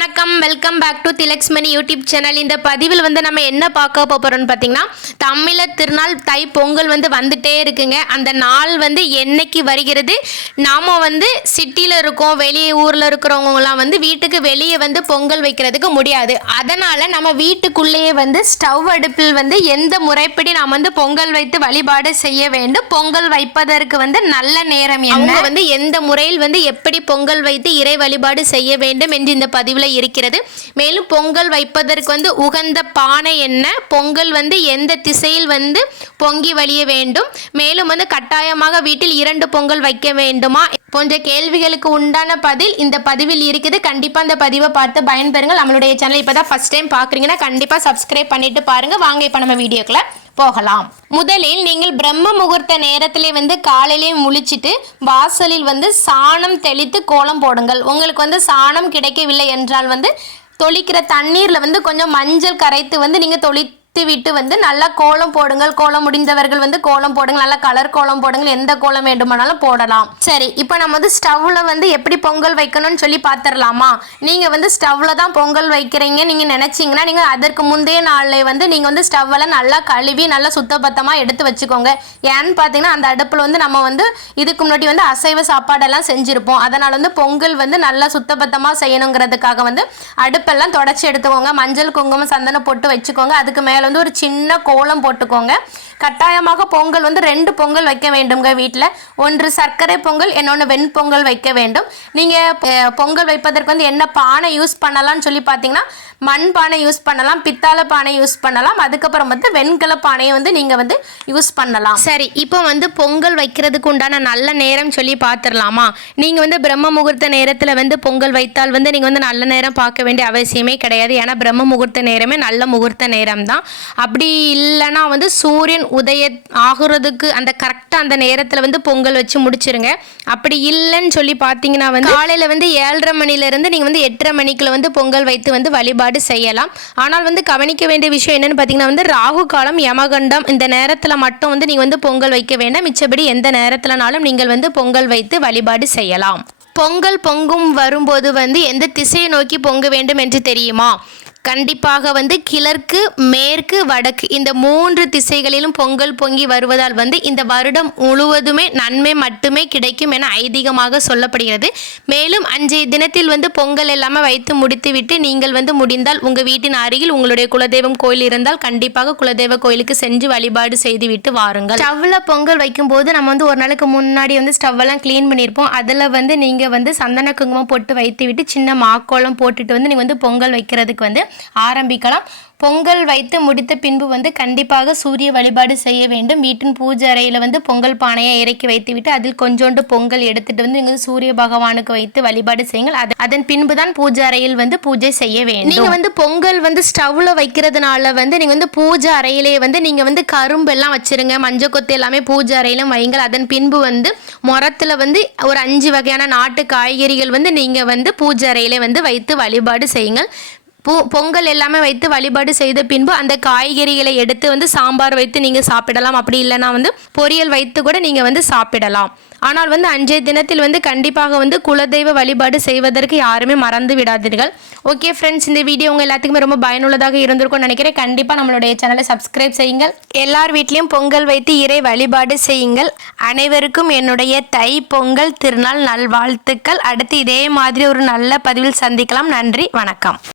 வணக்கம். Welcome back to Thilaksmani YouTube channel இந்த பதிவில் வந்து நம்ம என்ன பார்க்க போகிறோம்னு பார்த்தீங்கன்னா தமிழர் திருநாள் தை பொங்கல் வந்து வந்துட்டே இருக்குங்க. அந்த நாள் வந்து என்னைக்கு வருகிறது? நாம் வந்து சிட்டியில் இருக்கோம் வெளியே ஊரில் இருக்கிறவங்கலாம் வந்து வீட்டுக்கு வெளியே வந்து பொங்கல் வைக்கிறதுக்கு முடியாது. அதனால் நம்ம வீட்டுக்குள்ளேயே வந்து ஸ்டவ் அடுப்பில் வந்து எந்த முறைப்படி நாம் வந்து பொங்கல் வைத்து வழிபாடு செய்ய வேண்டும்? பொங்கல் வைப்பதற்கு வந்து நல்ல நேரம் என்ன? வந்து எந்த முறையில் வந்து எப்படி பொங்கல் வைத்து இறை வழிபாடு செய்ய வேண்டும் என்று இந்த பதிவில் இருக்கிறது. மேலும் பொங்கல் வைப்பதற்கு வந்து உகந்த பானை என்ன? பொங்கல் வந்து எந்த திசையில் வந்து பொங்கி வழிய வேண்டும்? மேலும் வந்து கட்டாயமாக வீட்டில் இரண்டு பொங்கல் வைக்க வேண்டுமா? போன்ற கேள்விகளுக்கு உண்டான பதில் இந்த பதிவில் இருக்குது. கண்டிப்பாக அந்த பதிவை பார்த்து பயன்பெறுங்கள். நம்மளுடைய சேனல் இப்போ தான் ஃபஸ்ட் டைம் பார்க்குறீங்கன்னா கண்டிப்பாக சப்ஸ்கிரைப் பண்ணிட்டு பாருங்கள் வாங்க இப்போ நம்ம வீடியோக்குள்ள போகலாம். முதலில் நீங்கள் பிரம்ம முகூர்த்த நேரத்திலே வந்து காலையிலே முழிச்சிட்டு வாசலில் வந்து சாணம் தெளித்து கோலம் போடுங்கள். உங்களுக்கு வந்து சாணம் கிடைக்கவில்லை என்றால் வந்து தொளிக்கிற தண்ணீரில் வந்து கொஞ்சம் மஞ்சள் கரைத்து வந்து நீங்கள் தொளி விட்டு வந்து நல்லா கோலம் போடுங்கள். கோலம் முடிந்தவர்கள் வந்து கோலம் போடுங்கள். நல்லா கலர் கோலம் போடுங்கள். எந்த கோலம் வேண்டுமானாலும் போடலாம். சரி இப்போ நம்ம வந்து ஸ்டவ்ல வந்து எப்படி பொங்கல் வைக்கணும்னு சொல்லி பார்த்துடலாமா நீங்க வந்து ஸ்டவ்ல தான் பொங்கல் வைக்கிறீங்க நீங்க நினைச்சீங்கன்னா நீங்க அதற்கு முந்தைய நாளில் வந்து நீங்க வந்து ஸ்டவ்ல நல்லா கழுவி நல்லா சுத்தபத்தமா எடுத்து வச்சுக்கோங்க. ஏன்னு பார்த்தீங்கன்னா அந்த அடுப்பில் வந்து நம்ம வந்து இதுக்கு முன்னாடி வந்து அசைவ சாப்பாடெல்லாம் செஞ்சிருப்போம். அதனால வந்து பொங்கல் வந்து நல்லா சுத்தபத்தமாக செய்யணுங்கிறதுக்காக வந்து அடுப்பெல்லாம் தொடச்சி எடுத்துக்கோங்க. மஞ்சள் குங்குமம் சந்தனம் போட்டு வச்சுக்கோங்க. அதுக்கு மேலே வந்து ஒரு சின்ன கோலம் போட்டுக்கோங்க. கட்டாயமாக பொங்கல் வந்து ரெண்டு பொங்கல் வைக்க வேண்டும்ங்க வீட்டில் ஒன்று சர்க்கரை பொங்கல் இன்னொன்று வெண்பொங்கல் வைக்க வேண்டும். நீங்கள் பொங்கல் வைப்பதற்கு வந்து என்ன பானை யூஸ் பண்ணலாம்னு சொல்லி பார்த்தீங்கன்னா மண் பானை யூஸ் பண்ணலாம் பித்தாளை பானை யூஸ் பண்ணலாம். அதுக்கப்புறம் வந்து வெண்கல பானையை வந்து நீங்கள் வந்து யூஸ் பண்ணலாம். சரி இப்போ வந்து பொங்கல் வைக்கிறதுக்கு உண்டான நல்ல நேரம் சொல்லி பார்த்துடலாமா நீங்கள் வந்து பிரம்ம முகூர்த்த நேரத்தில் வந்து பொங்கல் வைத்தால் வந்து நீங்கள் வந்து நல்ல நேரம் பார்க்க வேண்டிய அவசியமே கிடையாது. ஏன்னா பிரம்ம முகூர்த்த நேரமே நல்ல முகூர்த்த நேரம் தான் அப்படி இல்லைன்னா வந்து சூரியன் உதய ஆகுறதுக்கு அந்த கரெக்டாக அந்த நேரத்தில் வந்து பொங்கல் வச்சு முடிச்சிருங்க. அப்படி இல்லைன்னு சொல்லி பார்த்தீங்கன்னா வந்து காலையில் வந்து ஏழரை மணிலேருந்து நீங்கள் வந்து எட்டரை மணிக்குள்ள வந்து பொங்கல் வைத்து வந்து வழிபாடு செய்யலாம். ஆனால் வந்து கவனிக்க வேண்டிய விஷயம் என்னென்னு பார்த்தீங்கன்னா வந்து ராகு காலம் யமகண்டம் இந்த நேரத்தில் மட்டும் வந்து நீங்கள் வந்து பொங்கல் வைக்க வேண்டாம். மிச்சபடி எந்த நேரத்திலனாலும் நீங்கள் வந்து பொங்கல் வைத்து வழிபாடு செய்யலாம். பொங்கல் பொங்கும் வரும்போது வந்து எந்த திசையை நோக்கி பொங்க வேண்டும் என்று தெரியுமா? கண்டிப்பாக வந்து கிழக்கு மேற்கு வடக்கு இந்த மூன்று திசைகளிலும் பொங்கல் பொங்கி வருவதால் வந்து இந்த வருடம் முழுவதுமே நன்மை மட்டுமே கிடைக்கும் என ஐதீகமாக சொல்லப்படுகிறது. மேலும் அன்றைய தினத்தில் வந்து பொங்கல் எல்லாமே வைத்து முடித்துவிட்டு நீங்கள் வந்து முடிந்தால் உங்கள் வீட்டின் அருகில் உங்களுடைய குலதெய்வம் கோயில் இருந்தால் கண்டிப்பாக குலதெய்வ கோயிலுக்கு சென்று வழிபாடு செய்துவிட்டு வாருங்கள். ஸ்டவ்வில் பொங்கல் வைக்கும்போது நம்ம வந்து ஒரு நாளுக்கு முன்னாடி வந்து ஸ்டவ்வெல்லாம் க்ளீன் பண்ணியிருப்போம் அதில் வந்து நீங்கள் வந்து சந்தன குங்குமம் போட்டு வைத்து விட்டு சின்ன மாக்கோளம் போட்டுட்டு வந்து நீங்கள் வந்து பொங்கல் வைக்கிறதுக்கு வந்து ஆரம்பிக்கலாம். பொங்கல் வைத்து முடித்த பின்பு வந்து கண்டிப்பாக சூரிய வழிபாடு செய்ய வேண்டும். வீட்டின் பூஜை அறையில் வந்து பொங்கல் பானையை இறக்கி வைத்துவிட்டு அதில் கொஞ்சோண்டு பொங்கல் எடுத்துட்டு வந்து நீங்கள் சூரிய பகவானுக்கு வைத்து வழிபாடு செய்யுங்கள். அது அதன் பின்பு தான் பூஜை அறையில் வந்து பூஜை செய்ய வேண்டும். நீங்கள் வந்து பொங்கல் வந்து ஸ்டவ்வில் வைக்கிறதுனால வந்து நீங்கள் வந்து பூஜை அறையிலே வந்து நீங்கள் வந்து கரும்பு எல்லாம் வச்சிருங்க. மஞ்சள் கொத்து எல்லாமே பூஜை அறையிலும் வைங்கள் அதன் பின்பு வந்து முரத்தில் வந்து ஒரு அஞ்சு வகையான நாட்டு காய்கறிகள் வந்து நீங்கள் வந்து பூஜை அறையிலே வந்து வைத்து வழிபாடு செய்யுங்கள். பூ பொங்கல் எல்லாமே வைத்து வழிபாடு செய்த பின்பு அந்த காய்கறிகளை எடுத்து வந்து சாம்பார் வைத்து நீங்கள் சாப்பிடலாம். அப்படி இல்லைனா வந்து பொரியல் வைத்து கூட நீங்கள் வந்து சாப்பிடலாம். ஆனால் வந்து அன்றைய தினத்தில் வந்து கண்டிப்பாக வந்து குலதெய்வ வழிபாடு செய்வதற்கு யாருமே மறந்து விடாதீர்கள். ஓகே ஃப்ரெண்ட்ஸ் இந்த வீடியோ உங்கள் எல்லாத்துக்குமே ரொம்ப பயனுள்ளதாக இருந்திருக்கும்னு நினைக்கிறேன். கண்டிப்பாக நம்மளுடைய சேனலை சப்ஸ்கிரைப் செய்யுங்கள். எல்லார் வீட்லேயும் பொங்கல் வைத்து இறை வழிபாடு செய்யுங்கள். அனைவருக்கும் என்னுடைய தை பொங்கல் திருநாள் நல்வாழ்த்துக்கள். அடுத்து இதே மாதிரி ஒரு நல்ல பதிவில் சந்திக்கலாம். நன்றி வணக்கம்.